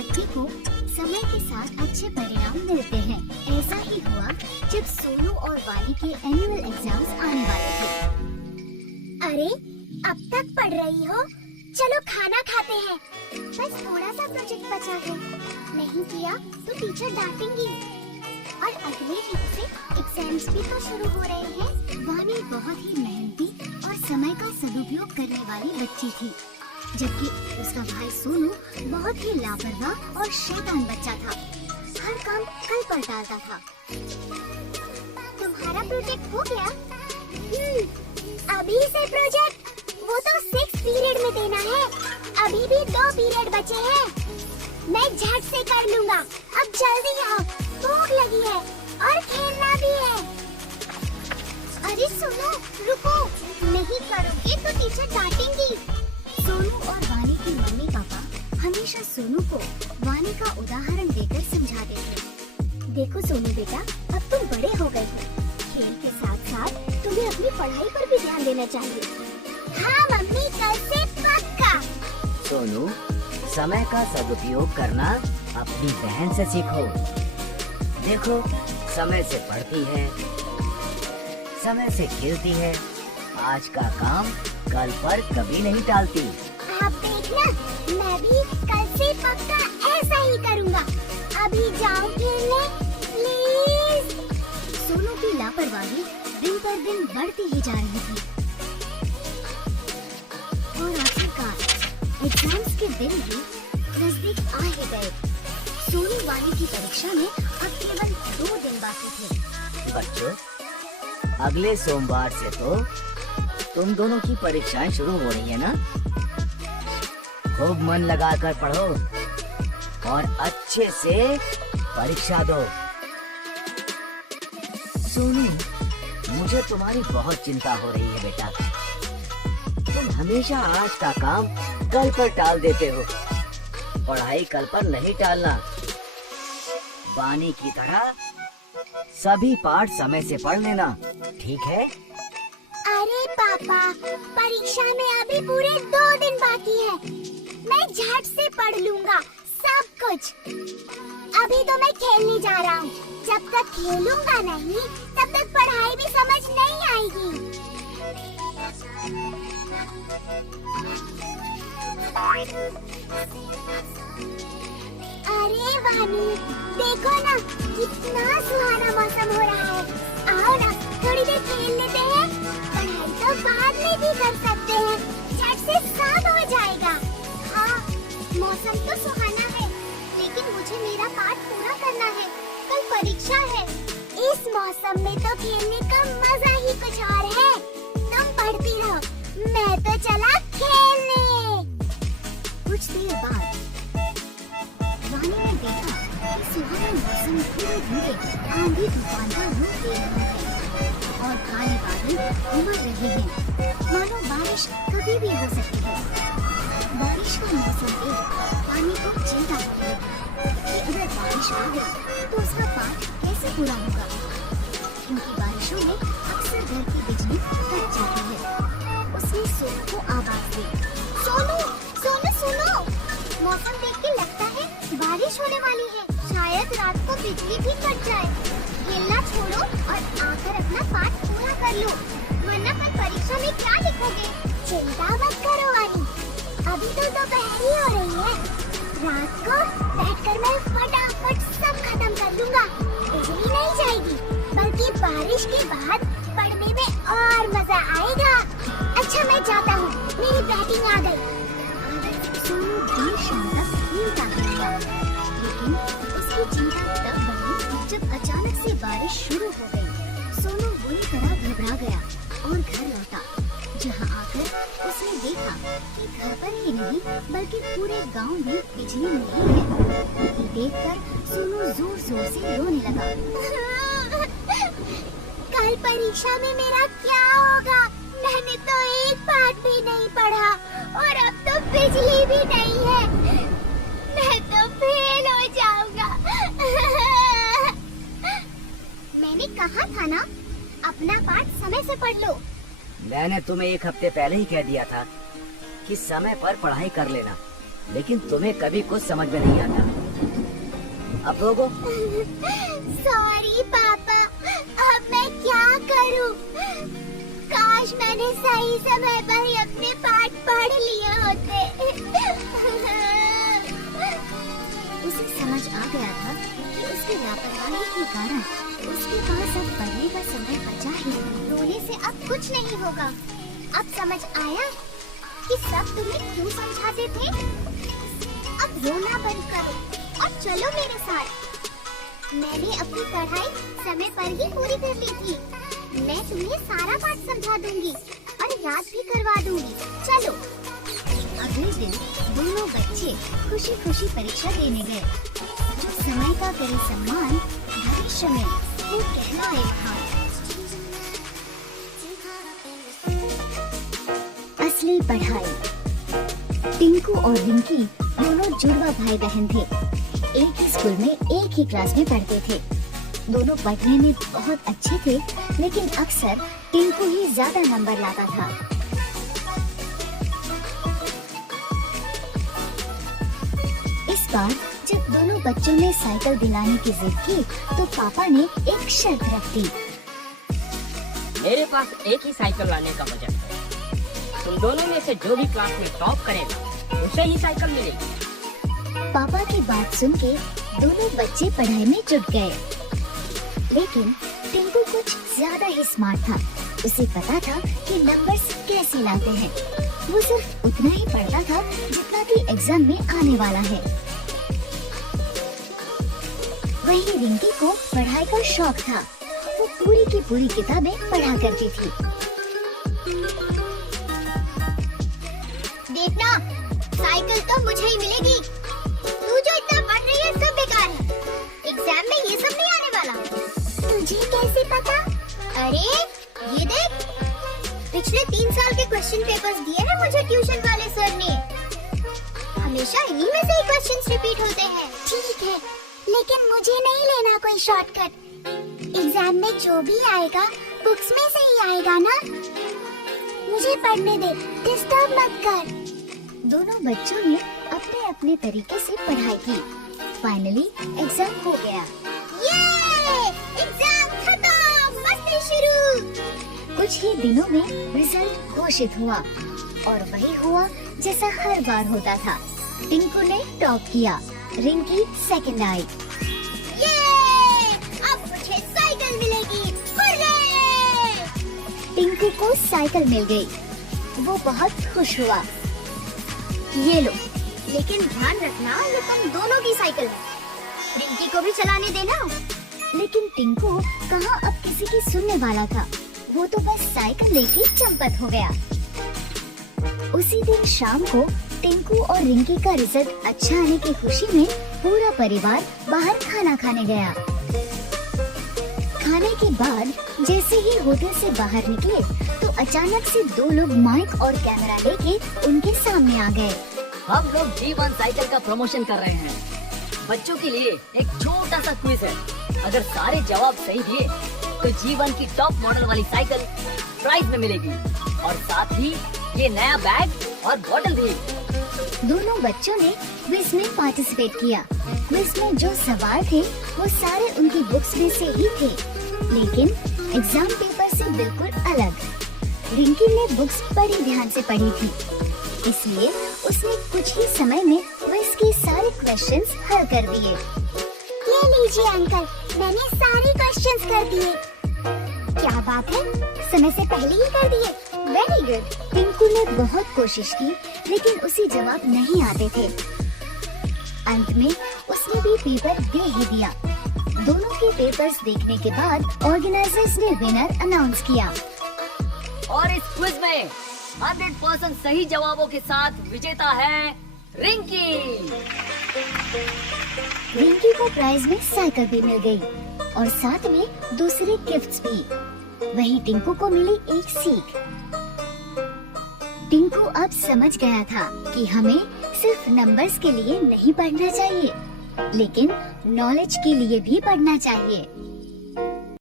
व्यक्ति को समय के साथ अच्छे परिणाम मिलते हैं। ऐसा ही हुआ जब सोनू और वानी के एनुअल एग्जाम्स आने वाले थे। अरे अब तक पढ़ रही हो, चलो खाना खाते हैं। बस थोड़ा सा प्रोजेक्ट बचा है, नहीं किया तो टीचर डांटेंगी। और अगले वीक से एग्जाम्स भी तो शुरू हो रहे हैं। वानी बहुत ही मेहनती और समय का सदुपयोग करने वाली बच्ची थी, जबकि उसका भाई सोनू बहुत ही लापरवाह और शैतान बच्चा था। हर काम कल पर टालता था। तुम्हारा प्रोजेक्ट हो गया? अभी से प्रोजेक्ट? वो तो 6 पीरियड में देना है। अभी भी 2 पीरियड बचे हैं। मैं झट से कर लूँगा। अब जल्दी आओ, भूख लगी है और खेलना भी है। अरे सुनो, रुको, नहीं करोगे तो टीचर डांटेंगी। सोनू और वानी की मम्मी पापा हमेशा सोनू को वानी का उदाहरण देकर समझाते थे। देखो सोनू बेटा, अब तुम बड़े हो गए हो। खेल के साथ साथ तुम्हें अपनी पढ़ाई पर भी ध्यान देना चाहिए। हाँ मम्मी, कल से पक्का। सोनू, समय का सदुपयोग करना अपनी बहन से सीखो। देखो, समय से पढ़ती है, समय से खेलती है, आज का काम कल पर कभी नहीं टालती। आप देखना, मैं भी कल से पक्का ऐसा ही करूँगा। अभी जाओ खेलने, प्लीज। सोनू की लापरवाही दिन पर दिन बढ़ती ही जा रही थी और आखिरकार एग्जाम्स के दिन भी नजदीक आ ही गए। सोनू वानी की परीक्षा में अब केवल 2 दिन बाकी थे। बच्चों, अगले सोमवार से तो तुम दोनों की परीक्षाएं शुरू हो रही है ना? खूब मन लगाकर पढ़ो और अच्छे से परीक्षा दो। सोनू, मुझे तुम्हारी बहुत चिंता हो रही है बेटा। तुम हमेशा आज का काम कल पर टाल देते हो। पढ़ाई कल पर नहीं टालना। वानी की तरह सभी पाठ समय से पढ़ लेना, ठीक है? अरे पापा, परीक्षा में अभी पूरे 2 दिन बाकी है। मैं झट से पढ़ लूँगा सब कुछ। अभी तो मैं खेलने जा रहा हूँ। जब तक खेलूंगा नहीं, तब तक पढ़ाई भी समझ नहीं आएगी। अरे वानी, देखो ना, कितना सुहाना मौसम हो रहा है। आओ ना, थोड़ी देर खेल लेते हैं। पढ़ाई तो बाद में भी कर सकते हैं, झट से शाम हो जाएगा। हाँ, मौसम तो सुहाना है, लेकिन मुझे मेरा पाठ पूरा करना है। कल परीक्षा है। इस मौसम में तो खेलने का मजा ही कुछ और है। तुम पढ़ती रहो, मैं तो चला खेलने। कुछ देर बाद वानी ने देखा कि सुहाना मौसम धीरे-धीरे आंधी तूफान का रूप ले रहा है और काले बादल उमड़ रहे हैं, मानो बारिश कभी भी हो सकती है। बारिश का मौसम देख वानी को चिंता हो रही कि अगर बारिश आ गई तो उसका पाठ कैसे पूरा होगा, क्योंकि बारिशों में अक्सर घर की बिजली कट जाती है। उसने सोनू को आवाज दी। सोनू, सोनू सुनो, मौसम देख के लगता है बारिश होने वाली है। शायद रात को बिजली भी कट जाए। खेलना छोड़ो और आकर अपना पाठ पूरा कर लो, वरना फिर परीक्षा में क्या लिखोगे? चिंता मत करो वानी, अभी तो दोपहर ही हो रही है। रात को बैठकर मैं फटाफट सब खत्म कर दूंगा। बिजली नहीं जाएगी, बल्कि बारिश के बाद पढ़ने में और मजा आएगा। अच्छा, मैं जाता हूँ, मेरी बैटिंग आ गई। सोनू देर शाम तक खेलता रहा, लेकिन उसकी चिंता तब बढ़ी जब अचानक से बारिश शुरू हो गई। सोनू बुरी तरह घबरा गया और घर लौटा, जहाँ आकर उसने देखा कि घर पर ही नहीं बल्कि पूरे गांव में बिजली नहीं है। ये देखकर सोनू जोर जोर से रोने लगा। कल परीक्षा में मेरा क्या होगा? मैंने तो एक पाठ भी नहीं पढ़ा और अब तो बिजली भी नहीं है। मैं तो फेल हो जाऊंगा। मैंने कहा था ना, अपना पाठ समय से पढ़ लो। मैंने तुम्हें 1 हफ्ते पहले ही कह दिया था कि समय पर पढ़ाई कर लेना। लेकिन तुम्हें कभी कुछ समझ में नहीं आता। अब रोको। सॉरी पापा, अब मैं क्या करूं? काश मैंने सही समय पर ही अपने पाठ पढ़ लिए होते। उसे समझ आ गया था कि उसकी लापरवाही के कारण उसके पास अब पढ़ने का समय बचा ही नहीं। रोने से अब कुछ नहीं होगा। अब समझ आया कि सब तुम्हें क्यों समझाते थे। अब रोना बंद करो और चलो मेरे साथ। मैंने अपनी पढ़ाई समय पर ही पूरी कर ली थी। मैं तुम्हें सारा पाठ समझा दूंगी और याद भी करवा दूंगी। चलो। अगले दिन दोनों बच्चे खुशी खुशी परीक्षा देने गए। जो समय का करे सम्मान भविष्य में वो कहना एक था। असली पढ़ाई। टिंकू और रिंकी दोनों जुड़वा भाई बहन थे। एक ही स्कूल में एक ही क्लास में पढ़ते थे। दोनों पढ़ने में बहुत अच्छे थे, लेकिन अक्सर टिंकू ही ज्यादा नंबर लाता था। इस बार जब दोनों बच्चों ने साइकिल दिलाने की जिद की, तो पापा ने एक शर्त रख दी। मेरे पास एक ही साइकिल लाने का बजट है। तुम दोनों में से जो भी क्लास में टॉप करेगा उसे ही साइकिल मिलेगी। पापा की बात सुन के दोनों बच्चे पढ़ाई में जुट गए। लेकिन टिंकू कुछ ज्यादा ही स्मार्ट था। उसे पता था कि नंबर्स कैसे लाते हैं। वो सिर्फ उतना ही पढ़ता था जितना कि एग्जाम में आने वाला है। वहीं रिंकी को पढ़ाई का शौक था। वो पूरी की पूरी किताबें पढ़ा करती थी। देखना, साइकिल तो मुझे ही मिलेगी। तू जो इतना पढ़ रही है सब बेकार है। एग्जाम में ये सब नहीं आने वाला। तुझे कैसे पता? अरे ये देख, पिछले 3 साल के क्वेश्चन पेपर्स दिए हैं मुझे ट्यूशन वाले सर ने। हमेशा इन्हीं में से ही क्वेश्चंस रिपीट होते हैं। ठीक है, लेकिन मुझे नहीं लेना कोई शॉर्टकट। एग्जाम में जो भी आएगा बुक्स में से ही आएगा ना। मुझे पढ़ने दे, डिस्टर्ब मत कर। दोनों बच्चों ने अपने अपने तरीके से पढ़ाई की। फाइनली एग्जाम हो गया। ये एग्जाम खत्म, मस्ती शुरू। कुछ ही दिनों में रिजल्ट घोषित हुआ और वही हुआ जैसा हर बार होता था। टिंकू ने टॉप किया, रिंकी सेकंड आई। ये अब मुझे साइकिल मिलेगी। हुर्रे! टिंकू को साइकिल मिल गई। वो बहुत खुश हुआ। ये लो, लेकिन ध्यान रखना ये तुम दोनों की साइकिल है। रिंकी को भी चलाने देना। लेकिन टिंकू कहाँ अब किसी की सुनने वाला था। वो तो बस साइकिल लेके चंपत हो गया। उसी दिन शाम को टिंकू और रिंकी का रिजल्ट अच्छा आने की खुशी में पूरा परिवार बाहर खाना खाने गया। खाने के बाद जैसे ही होटल से बाहर निकले तो अचानक से 2 लोग माइक और कैमरा लेके उनके सामने आ गए। हम लोग G1 साइकिल का प्रमोशन कर रहे हैं। बच्चों के लिए एक छोटा सा क्विज है। अगर सारे जवाब सही दिए तो G1 की टॉप मॉडल वाली साइकिल प्राइज में मिलेगी और साथ ही ये नया बैग और बॉटल भी। दोनों बच्चों ने क्विज में पार्टिसिपेट किया। क्विज में जो सवाल थे वो सारे उनकी बुक्स में से ही थे, लेकिन एग्जाम पेपर से बिल्कुल अलग। रिंकी ने बुक्स बड़ी ध्यान से पढ़ी थी, इसलिए उसने कुछ ही समय में क्विज के सारे क्वेश्चंस हल कर दिए। ये लीजिए अंकल, मैंने सारे क्वेश्चंस कर दिए। क्या बात है, समय से पहले ही कर दिए। Very good. टिंकू ने बहुत कोशिश की, लेकिन उसे जवाब नहीं आते थे। अंत में उसने भी पेपर दे ही दिया। दोनों के पेपर्स देखने के बाद ऑर्गेनाइजर्स ने विनर अनाउंस किया। और इस क्विज में 100% सही जवाबों के साथ विजेता है रिंकी। रिंकी को प्राइज में साइकिल भी मिल गई और साथ में दूसरे गिफ्ट्स भी। वहीं टिंकू को मिली एक सीख। टिंकू अब समझ गया था कि हमें सिर्फ नंबर्स के लिए नहीं पढ़ना चाहिए, लेकिन नॉलेज के लिए भी पढ़ना चाहिए।